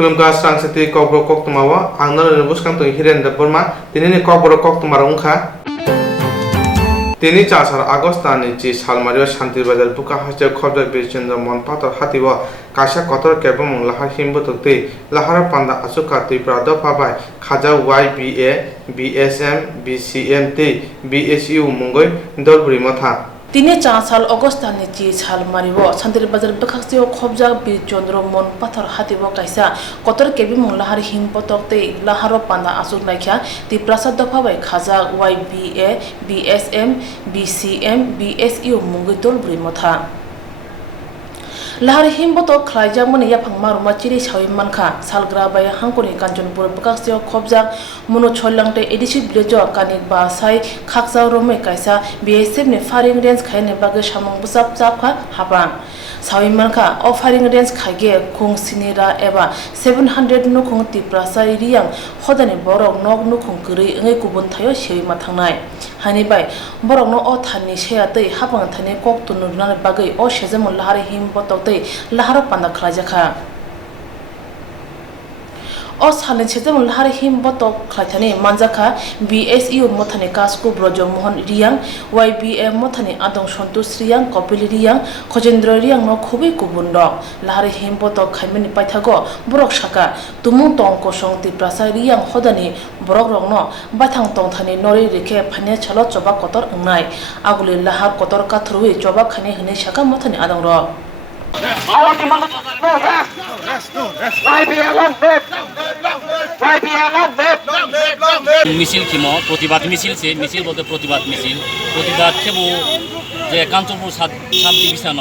Khulumka Swrangchati Kokborok Koktwma o angno buskang tong hiren da Burma tinini Kokborok Koktwma rongkha tini 4 Agostani ji salmario Shanti Bazar buka hasje khobja birchendra mon pator hatiwa kaisa kotor kebam lahar himbo tokti lahar panda asuka tipra dofa bai khaja YBA BSM BCM t BSU mungoi dolburi matha Tini 4 Agostani ji salmario Shanti Bazar buka hasje khobja birchendra mon pator hatiwa kaisa kotor kebam lahar himbo tokti lahar panda asuk naikha tipra dofa bai khaja YBA BSM BCM BSU mungoi dolburi matha Lahar himboto khlaijak mani yaphang maruma chiri sawi mankha salgra bai hangkoni kanchanpur bakaksio khobjak mono cholangte edisi village kanik ba sai khaksa romai kaisa BSF ni faring range khaine bage samang busap chapkha hapang sawi mankha o faring range khage khung sinira eba 700 no khung tiprasa riyang khodani borok nok no khung kri ngai kubun thayo sei mathangnai hani bai borok no o thani seya tei hapang thani kok tunurna bagai o sejamon lahar himboto lahar panda khlajakha o salin sejamon lahar himboto khlaithani manjakha BSU mothani kasku brojo mohan riyang YBM mothani adong santosh riyang kopil riyang khojendra riyang no khubi kubundok lahar himboto khaimani paithago borok saka tumung tong kosong tiprasa riyang hodani borok rokno bathang tong thani nori rekhe phane chalo choba kotor ngnai aguli lahar kotor ka thrui choba khane hne saka mothani adong ro মিছিল কিমো প্রতিবাদ মিছিল সে মিছিল বলতে প্রতিবাদ মিছিল প্রতিবাদ খেবো যে Kanchanpur sub division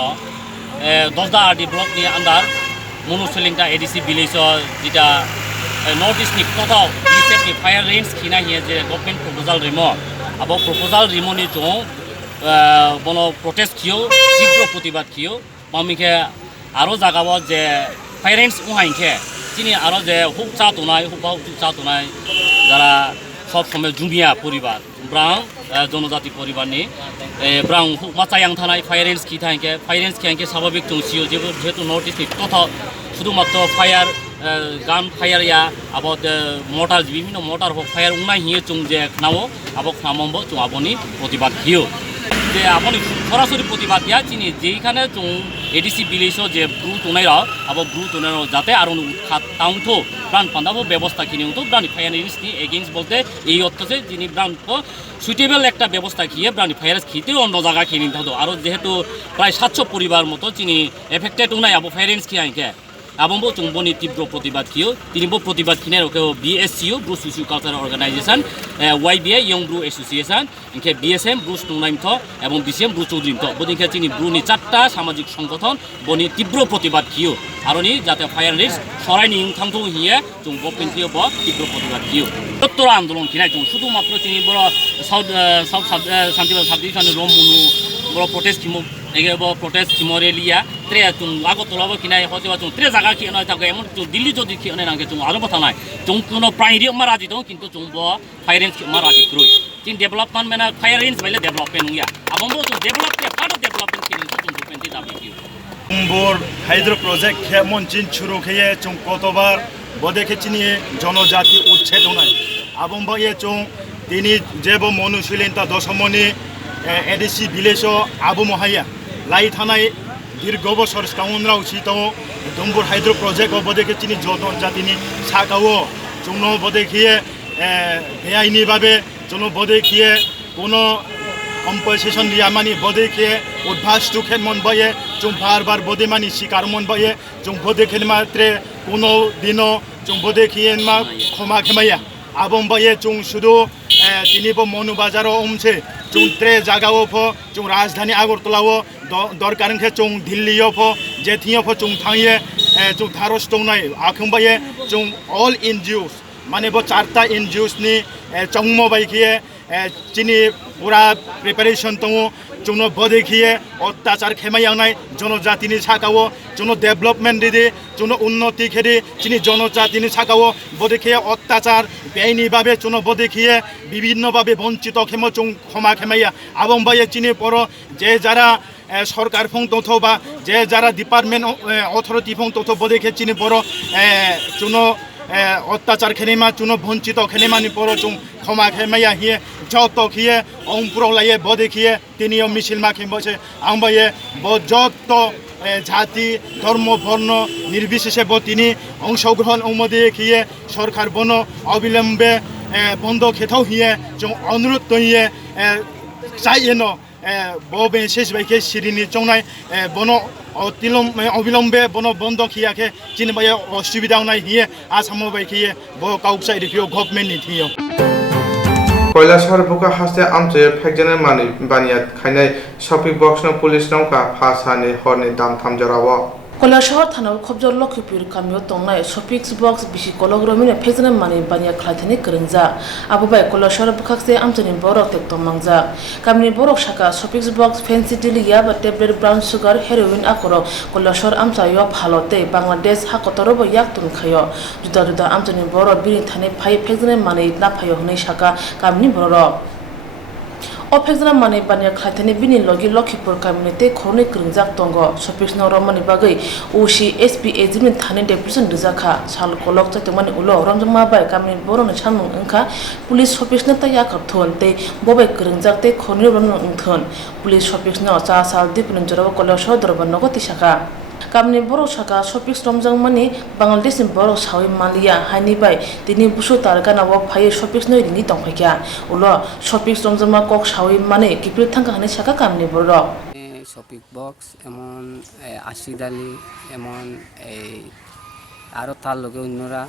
10 RD block নি আন্ডার মনুসলিংটা এডিসি ভিলেজ যেটা নর্থ ইস্ট নি টোটাল বিএসএফ নি ফায়ার রেঞ্জ খিনা হিয়ে যে গভর্নমেন্ট প্রপোজাল রিমো আবো প্রপোজাল রিমো নি জং বনো প্রটেস্ট কিও তীব্র প্রতিবাদ কিও মামিকে আরো জাগাবো যে ফায়ার রেঞ্জ উহাইকে তিনি আরো যে হুক চা তোনাই হুক চা তোনাই যারা সব সময় জুমিয়া পরিবার ব্রাং জনজাতি পরিবার নি ব্রাং হুক মাচায়াং থানায় ফায়ার রেঞ্জ কি থাকে ফায়ার রেঞ্জ খেয়ে স্বাভাবিক চংসিও যেহেতু নর্থ ইস্ট কোথাও শুধুমাত্র ফায়ার গান ফায়ার ইয়া আবদ মোটর বিভিন্ন মোটর হোক ফায়ার উনাই হিয়ে চুং যে নাও আবক নামব চুং আপনি প্রতিবাদ হিও যে আপনি সরাসরি প্রতিবাদ দিয়া চিনি যেখানে চুং এডিসি ভিলেজও যে ব্রু তোনাইরা আবার ব্রু তোনাইরা যাতে আর উৎখাত তাউথো প্রাণ পান্দাবো ব্যবস্থা কিনেও প্রাণ ফায়ার রেঞ্জনি এগেইনস্ট বলতে এই অর্থে যিনি প্রাণ সুইটেবল একটা ব্যবস্থা খেয়ে প্রাণ ফায়ার খিতে অন্য জায়গা কিনে নিতে হতো আর যেহেতু প্রায় 700 পরিবার মতো চিনি এফেক্টেড উনাই আবো ফায়ার রেঞ্জ খেয়ে আবম্ব চুম্বনি তীব্র প্রতিবাদ কিও তিনিবো প্রতিবাদ কিনে ওকে BSCO Bru socio cultural organisation YBA young Bru association ইনকে BSM ব্রু স্টুনাইমথ এবং BCM ব্রু চৌধুরীমথ বদিকে চিনি ব্রুনি 4টা সামাজিক সংগঠন বনি তীব্র প্রতিবাদ কিও আরনি যাতে ফায়ার রেঞ্জ সরাইনি ইনথাংথং হিয়ে চুং বপিনথিও ব তীব্র প্রতিবাদ কিও উত্তর আন্দোলন কিনাই চুং শুধুমাত্র চিনি বড় সাউথ শান্তিবাদ সাব ডিভিশনের রমমুনু বড় প্রটেস্ট কিমো এগে ব প্রটেস্ট কিমরেলিয়া ত্রে চুং আগতলাবো কিনাই হতেবা চুং ত্রে জায়গা কি নয় থাকে এমন চুং দিল্লি যদি কি অনে নাকে চুং আরো কথা নাই চুং কোনো প্রাইরি মারাজি দং কিন্তু চুং ব ফায়ার রেঞ্জ মারাজি ক্রুই চিন ডেভেলপমেন্ট মেনা ফায়ার রেঞ্জ বাইলে ডেভেলপমেন্ট উইয়া আবম্ব চুং ডেভেলপমেন্ট পার্ট অফ ডেভেলপমেন্ট কিনি চুং পেন্টি দাবি কিউ কুম্বর হাইড্রো প্রজেক্ট খেমন চিন শুরু খেয়ে চুং কতবার বদেখে চিনি জনজাতি উচ্ছেদ নাই আবম্ব এ চুং তিনি যেব মনুশীলিনতা দশমনি এডিসি ভিলেজ আবু মহাইয়া লাই থানায় দীর্ঘ বছর কাউনরাও শীত ডুম্বুর হাইড্রো প্রজেক্ট বদেখে চিনি জনজাতিনি সাকাও চুন বদেখিয়ে বেআইনিভাবে চুন বদেখিয়ে কোনো কম্পেনসেশন রিয়ামানি বদেখিয়ে উদ্ভাস টুখেন মন বয়ে চুং বারবার বদেমানি শিকার মন বয়ে চুং বদেখেন মাত্রে কোনো দিনও চুং বদেখিয়ে মা ক্ষমা খেমাইয়া আবম বয়ে চুং শুধু তিনিবো মনু বাজারও উমছে চুং ত্রে জাগাও ফ চুং রাজধানী আগরতলাও দরকার চুং দিল্লিও ফ যেথিও ফ চুং থাইয়ে চুং ধারস টংনাই আখুমবাইয়ে চুং অল এনজিওস মানে বো 4টা এনজিওস নি চংমো বাইখিয়ে চিনি পুরা প্রিপারেশন দङ जोंनो बदेखिए अत्याचार खेमायांनाय जनजातिनि साकाओ जोंनो डेभलपमेन्ट दिदि जोंनो उन्नति खेदि चिनि जनजातिनि साकाओ बदेखिए अत्याचार बेआइनि भावे जोंनो बदेखिए विभिन्न भावे वंचित खेमो जों क्षमा खेमाया आबंबाये चिनि पर जे जारा সরকার ফং তথবা যে যারা ডিপার্টমেন্ট অথরিটি ফং তথ বদেখে চিনি বড় চুনো অত্যাচার খেনিমা চুনো বঞ্চিত খেনিমানি বড় চুং ক্ষমা খেমাইয়া হিয়ে যত খিয়ে অংপুরক লাইয়ে বদেখিয়ে তিনিও মিছিল মাখি বসে আংবাইয়ে যত জাতি ধর্ম বর্ণ নির্বিশেষে তিনি অংশগ্রহণ অনুমতি খিয়ে সরকার বন অবিলম্বে বন্ধ খেতাও হিয়ে जों অনুরোধ তৈয়ে চাইয়েন ববে শেষ বাইকে সিরিনি চংনাই বন অবিলম্বে বন বন্ধ খিয়াকে চিনবাই অসুবিধা নাই হিয়ে আসাম বাইখিয়ে ব কাউকসাই রিফিও গভর্নমেন্ট নিথিও কৈলাসহর বুকা হাসতে আমচে ফেকজনের মানি বানিয়াত খাইনাই শপিং বক্স পুলিশ নৌকা ফাসানি হরনি দাম থামজরাও কৈলাসহর থানাও খবজর লক্ষিপুর কামিও তংনাই শপিং বক্স বিশি কলগ্রমিনে ফেকজনের মানি বানিয়া খালাথিনি গরংজা আবুবাই কৈলাসহর বুকাকসে আমচনি বরক tek tongmangja kamni borok shaka shopping box fancy ডিলিয়া বা ট্যাবলেট ব্রাউন সুগার হেরোইন আকরো কৈলাসহর আমচাইও ভালোতে বাংলাদেশ হাকতরব ইয়াকতুন খায়ো জুদা জুদা আমচনি বরক বিনি থানে ফাই ফেকজনের মানি না ফায়ো হनै শাখা kamni borok অফেকজনা মানে বানিয়া খাইথানি বিনি লগি লক্ষিপুর কমিউনিটি খরনি গ্রংজাক দঙ্গ সপিসন রমনি বাগৈ ওসি এসপি এজিমিন থানি ডেপুটেশন রিজাখা সাল কলক চাইতমানি উলো রমজমা বাই কামনি বরনি সামং ওংখা পুলিশ সপিসন তাইয়া কাপথন তে ববাই গ্রংজাক তে খরনি রমন ওংথন পুলিশ সপিসন চা সাল দিপন জরাব কলস দরবান নগতি শাখা কামনি বড় শাখা শপিং রমজাং মানি বাংলাদেশনি বড় সাউই মালিয়া হাইনি বাই তিনি বুসু তারগানা ও ফাই শপিং নই রিনি দংফাইকা উলো শপিং রমজাংমা কক সাউই মানে কিপ্রি থাঙ্কা হানি শাখা কামনি বড় শপিং বক্স এমন আশিদালি এমন এই আরও তার লগে অন্যরা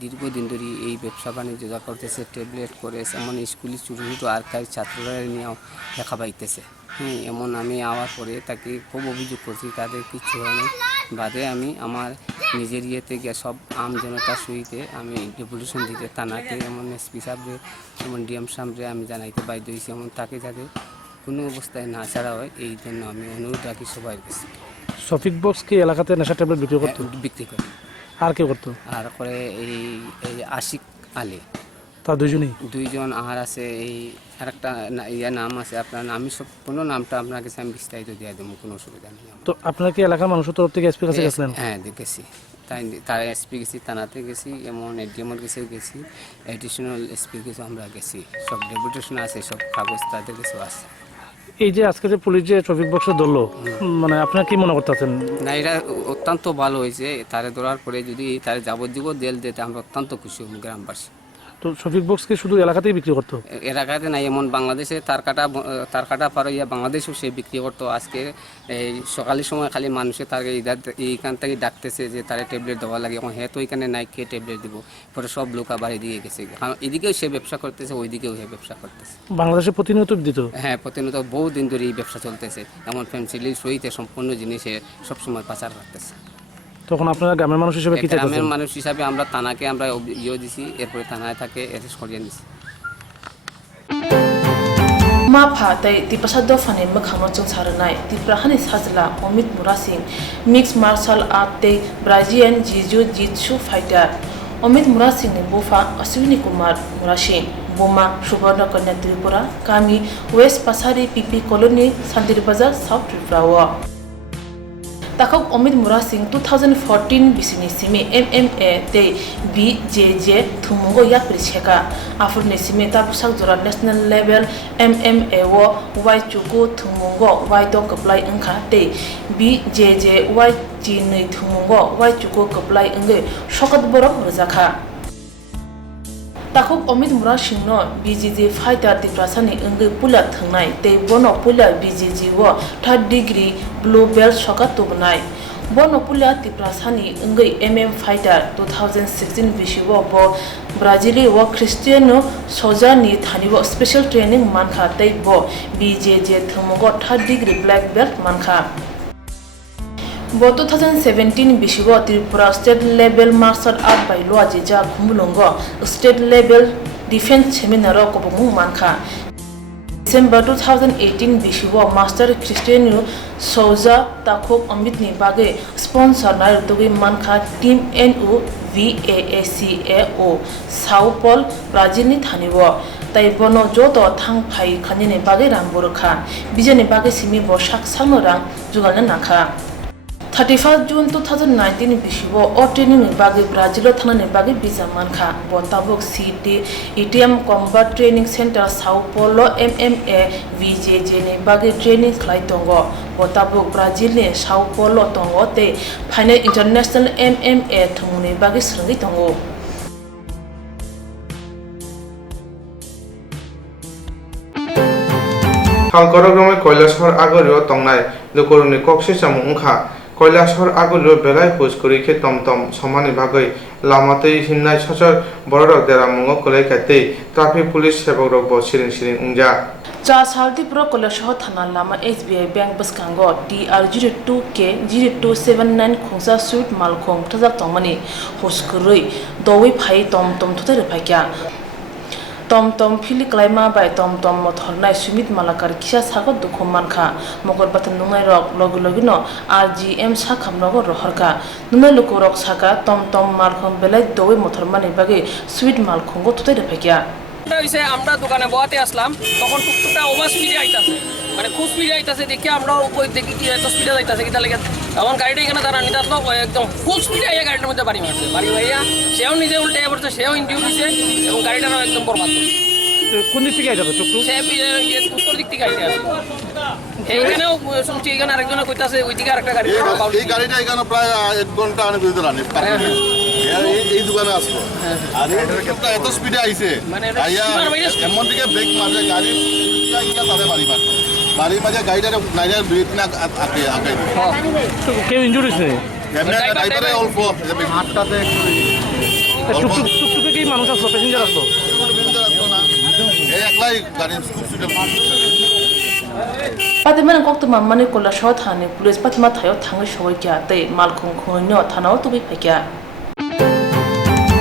দীর্ঘদিন ধরে এই ব্যবসা বাণিজ্য করতেছে ট্যাবলেট করে এমন স্কুলে ছোটো ছোটো আর্কাইভ ছাত্ররা নিয়েও দেখা পাইতেছে এমন আমি আওয়ার পরে তাকে খুব অভিযোগ করছি তাদের কিছু হয়নি বাদে আমি আমার নিজের ইয়েতে গিয়ে সব আম জনতার সহিতে আমি ডেপুটেশন দিতে থানাতে এমন এসপি সাহেবরে এমন ডিএম সাহেবরে আমি জানাইতে বাধ্য হয়েছি এমন তাকে যাতে কোনো অবস্থায় না ছাড়া হয় এই জন্য আমি অনুরোধ রাখি সবাই কাছে শপিং বক্স কি এলাকাতে নেশা ট্যাবলেট বিক্রি করতো বিক্রি করে আর কে করতো আর করে এই আশিক আলী তা দুইজন আর আছে এই আরেকটা ইয়া নাম আছে আপনার আমি সব কোনো নামটা আপনার কাছে আমি বিস্তারিত দিয়ে দেবো কোনো অসুবিধা নেই তো আপনার কি এলাকার মানুষের তরফ থেকে এসপি কাছে গেছিলেন হ্যাঁ দেখেছি তাই তারা এসপি গেছি থানাতে গেছি এমন এডিএমর কাছেও গেছি এডিশনাল এসপির কাছেও আমরা গেছি সব ডেপুটেশন আছে সব কাগজ তাদের কাছেও আছে এই যে আজকে যে পুলিশ যে ট্রাফিক বক্সে ধরলো মানে আপনারা কি মনে করতেছেন না এটা অত্যন্ত ভালো হয়েছে তারে ধরার পরে যদি তারা যাবজ্জীবন জেল দিতে আমরা অত্যন্ত খুশি হব গ্রামবাসী তো শপিং বক্স কি শুধু এলাকাতেই বিক্রি করতো এলাকাতে নাই এমন বাংলাদেশে তার কাটা পার ইয়া বাংলাদেশেও সে বিক্রি করতো আজকে এই সকালের সময় খালি মানুষে তার এইখান থেকে ডাকতেছে যে তারা ট্যাবলেট দেওয়া লাগে এখন হ্যাঁ তো এখানে নাই কে ট্যাবলেট দিব পরে সব লোক আবার এদিকে গেছে এদিকেও সে ব্যবসা করতেছে ওইদিকেও সে ব্যবসা করতেছে বাংলাদেশে প্রতিনিয়ত দিত হ্যাঁ প্রতিনিয়ত বহুদিন ধরে এই ব্যবসা চলতেছে এমন ফ্যামিলির সহিতে সম্পূর্ণ জিনিসে সবসময় পাচার রাখতেছে তখন আপনারা গ্রামের মানুষ হিসেবে কি চাইতেছেন গ্রামের মানুষ হিসাবে আমরা থানাকে আমরা ইয়ে দিছি এরপরে থানায় থাকে অ্যারেস্ট করিয়ে নিছি মা ফাতাই তিপাসা দফানি মখামো जों सारनाय तिप्राहानि साजला अमित मुरा सिंह मिक्स मार्शल आर्ट ते ब्राजिलियन जिजु जित्सु फाइटर अमित मुरा सिंह ने बुफा अश्विनी कुमार मुरा सिंह बोमा सुवर्ण कन्या त्रिपुरा कामी वेस्ट पासारी पीपी कॉलोनी शांतिर बाजार साउथ त्रिपुरा ताकब अमित मुरा सिंह 2014 बिसिनि सिमे MMA ते BJJ थुमुगो याप्रि छेका आफुरनि सिमे ताबुसाक जरा नेशनल लेवल MMA वो वाइ चुको थुमुगो वाइ तो कप्लाई अंखा ते BJJ वाइ चिनै थुमुगो वाइ चुको कप्लाई अंगे शकत बरक रजाखा ताकब अमित मुरा सिंह नो BJJ फाइटर तिप्रासानि अंगे पुला थंनाय ते बनो पुला BJJ वो 3rd डिग्री ब्लू बेल्ट शकत तोबनाय बनो पुला तिप्रासानि अंगे MM फाइटर 2016 बिसिवो बो ब्राजिली वो क्रिस्टियानो सोजानि थानिवो स्पेशल ट्रेनिंग मानखा ते बो BJJ थुमुगो 3rd डिग्री ब्लैक बेल्ट मानखा बो 2017 बिसिवो Tripura state level martial art बाय लॉजी जा खुमुलंगो स्टेट लेवल डिफेंस सेमिनार कोबमु मानखा डिसेम्बर 2018 बिसिवो मास्टर क्रिस्टियानो सोजा ताखोक अमितनि बागे स्पॉन्सर नाय दुगि मानखा team NU VAACAO Sao Paulo ब्राजिलनि थानिवो তাই বন যত থাং ফাই খানিনি বাগে রাং বরখা বিজেনি বাগে সিমি ব sak sang rang jugalna nakha 31 June 2019 bisibo o training ni bagi Brazil thana ni bagi visa mankha botabok city ATM combat training center Sao Paulo MMA VJJ ni bagi training khlai tongo botabok Brazil ni Sao Paulo tongo te final international MMA thumuni bagi srangi tongo Halkorogrome Koilashwar Agorio Tongnai Lukoruni Kokshisam Unkha Koilashwar Agorio Belai Huskuri Ke Tomtom Somani Bagoi Lamate Himnai Sochor Borok Deramungo Kolekate Traffic Police Sebogrok Bo Siring Siring Ungja cha salti pro Koilashwar thana lama SBI bank baskango TR02K 0279 khungsa suit malkhong thajak tongmani huskurui doi phai tom thotare phakya tom phili klaima bai tom mothornai sumit malakar kisa sago dukhuman kha mokor batan nungai rok logino RGM sakhamnogo roharka nunai lukorok saka tom malkhong belai doi mothormani bage sweet malkhongo tutai phakya হইছে আমরা দোকানে বহাতে আসলাম তখন টুকটুকটা over স্পিডে আইতাছে মানে খুব স্পিডে আইতাছে দেখে আমরা ওই দেখি কি এত স্পিডে আইতাছে কিটা লাগে তখন গাড়িটা এখানে তারা নিতে আসলো একদম ফুল স্পিডে আইয়া গাড়িটার মধ্যে বাড়ি মারছে বাড়ি ভাইয়া সেও নিজে উল্টে পড়ছে সেও ইনজিউর হয়েছে এবং গাড়িটারও একদম বরবাদ করছে কোন দিক থেকে আইতাছে টুকটুক সে উত্তর দিক থেকে আইতে আসে এইখানেও শুনছি এখানে আরেকজনে কইতাছে ওইদিকে আরেকটা গাড়ি এই গাড়িটা এখানে প্রায় 1 ঘন্টা আনে ভিতরে আনে এই দোকানে আসলো আর এটা এত স্পিডে আইছে আইয়া এমন দিকে ব্রেক মারছে গাড়ি ইয়া তারে বাড়ি মাঝে গাড়িটা নাইজার ব্রেক না আগে কেউ ইনজুরি হয়েছে ড্রাইভারে অল্প হাতটাতে টুকটুকে কি মানুষ আসলো প্যাসেঞ্জার আসলো এই একলাই গাড়ি খুব স্পিডে Patiman Koktwma mani Koilashwar thani police Patima thayo thangi shoi kya te malkhong khonyo thanao tubi phakya